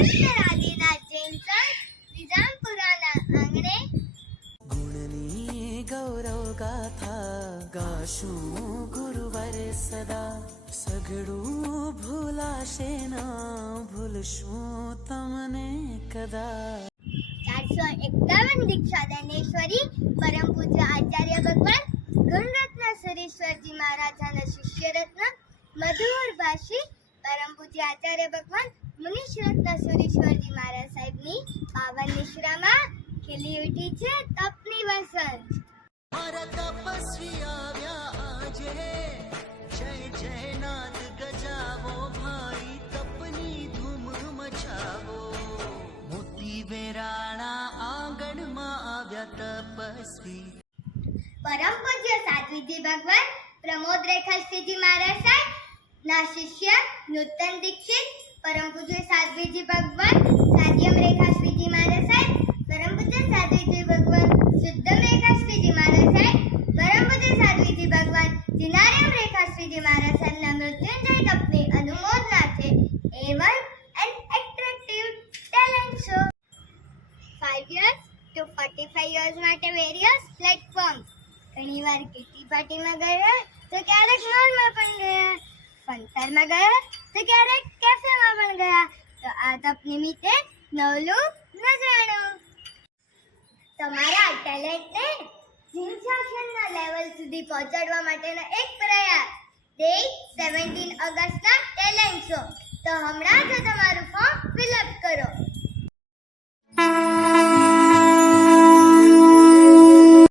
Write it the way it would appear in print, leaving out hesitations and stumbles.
કૃષ્ણ રાધેનાથ જૈન સંઘ નિઝામપુરાના આંગણે ગુણની ગૌરવ ગાથા ગાશું ગુરુવર સદા સઘળું ભૂલાશે ના ભૂલશું તમને કદા 451 દીક્ષા દાનેશ્વરી પરમ પૂજ્ય આચાર્ય ભગવાન ગુણરત્ન સુરેશ્વરજી મહારાજાના શિષ્ય રત્ન મધુર ભાષી પરમ પૂજ્ય આચાર્ય ભગવાન મુનીશ રત્ન સુરેશ્વરજી મહારાજ સાહેબની પાવન નિશ્રામાં ખીલી ઉઠી છે તપની વસંત. મારા તપસ્વી આવ્યા આજે જય જયનાથ ગજાવો ભાઈ તપની ધૂમ મચાવો મોતી વેરાણા આંગણમાં આવ્યા તપસ્વી પરમ પૂજ્ય સાધ્વીજી ભગવાન પ્રમોદ રેખાશ્રીજી મહારાજ સાહેબ ના શિષ્ય નૂતન દીક્ષિત પરમ પૂજ્ય સાધ્વીજી ભગવાન સાધ્યમ રેખાશ્રીજી મહારાજ સાહેબ પરમ પૂજ્ય સાધ્વીજી ભગવાન શુદ્ધમ રેખાશ્રીજી મહારાજ સાહેબ પરમ પૂજ્ય સાધ્વીજી ભગવાન દિનાર્યમ રેખાશ્રીજી મહારાજ સાહેબના મૃત્યુંજય તપની અનુમોદના છે. A1 an attractive talent show 5 years to 45 years માટે various platforms. ઘણીવાર કિટી પાર્ટીમાં ગયા તો ક્યારેક મોલમાં પણ ગયા, ફંક્શનમાં ગયા તો ક્યારેક કેફેમાં પણ ગયા. તો આ તપ નિમિત્તે નવલું નજરાણું. તમારા ટેલેન્ટને સેન્સેશનના લેવલ સુધી પહોંચાડવા માટેનો એક પ્રયાસ ડે 17 ઓગસ્ટના ટેલેન્ટ શો. તો હમણાં જ તમારું